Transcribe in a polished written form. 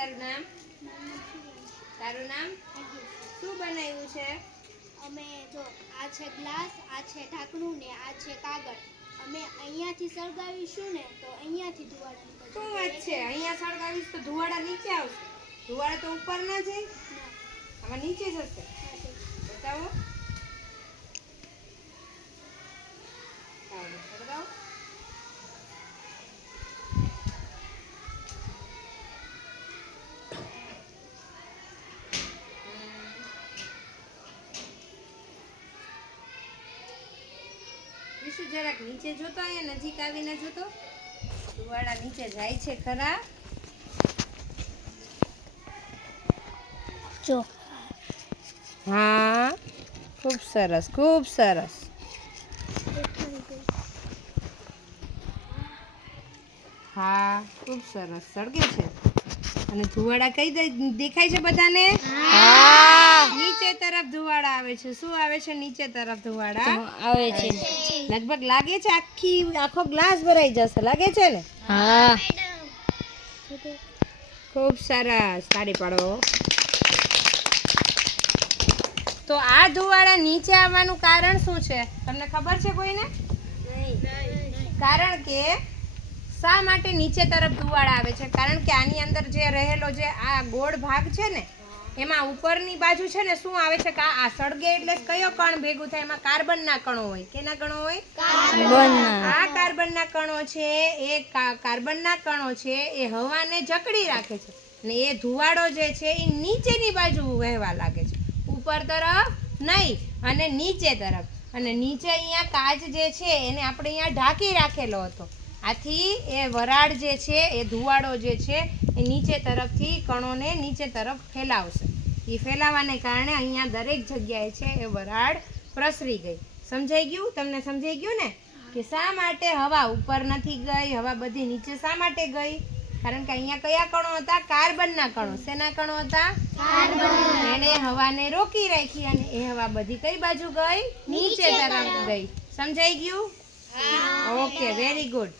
તારું નામ? તારું નામ? શું બનાવ્યું છે? અમે જો આ છે ગ્લાસ, આ છે ઢાંકણું ને આ છે કાગળ. અમે અહીંયાથી સળગાવીશું ને તો અહીંયાથી ધુવાડો નીકળશે. શું વાત છે? અહીંયા સળગાવીશ તો ધુવાડા નીચે આવશે. ધુવાડા તો ઉપર ના જાય, આમાં નીચે જશે. બતાવો. સળગાવો. વિશુ જરાક નીચે જોતો, અહીંયા નજીક આવીને જોતો. ધુવાડા નીચે જાય છે ખરા? જો હા, ખૂબ સરસ, ખૂબ સરસ. હા, ખૂબ સરસ સળગે છે. અને ધુવાડા કઈ દેખાય છે બધાને? નીચે તરફ ધુવાડા આવે છે. શું આવે છે? નીચે તરફ ધુવાડા આવે છે. લગભગ લાગે છે આખો ગ્લાસ ભરાઈ જશે, લાગે છે ને? હા. ખૂબ સરસ, તાળી પાડો. તો આ ધુવાડા નીચે આવવાનું કારણ શું છે? તમને ખબર છે કોઈને? કારણ કે શા માટે નીચે તરફ ધુવાડા આવે છે? કારણ કે આની અંદર જે રહેલો જે આ ગોળ ભાગ છે ને, એમાં ઉપરની બાજુ છે ને શું આવે છે કે આ સળગે એટલે કયો કણ ભેગું થાય? એમાં કાર્બનના કણો હોય. કેના કણો હોય? આ કાર્બનના કણો છે. એ કાર્બનના કણો છે એ હવાને જકડી રાખે છે અને એ ધુવાડો જે છે એ નીચેની બાજુ વહેવા લાગે છે, ઉપર તરફ નહીં અને નીચે તરફ. અને નીચે અહીંયા કાચ જે છે એને આપણે અહીંયા ઢાંકી રાખેલો હતો. આથી એ વરાળ જે છે એ ધુવાડો જે છે એ નીચે તરફથી કણોને નીચે તરફ ફેલાવશે. એ ફેલાવાને કારણે અહીંયા દરેક જગ્યાએ છે એ વરાળ પ્રસરી ગઈ. સમજાઈ ગયું? તમને સમજાઈ ગયું ને કે શા માટે હવા ઉપર નથી ગઈ, હવા બધી નીચે શા માટે ગઈ? કારણ કે અહીંયા કયા કણો હતા? કાર્બનના કણો. શેના કણો હતા? એને હવાને રોકી રાખી અને એ હવા બધી કઈ બાજુ ગઈ? નીચે તરફ ગઈ. સમજાઈ ગયું? Okay, very good.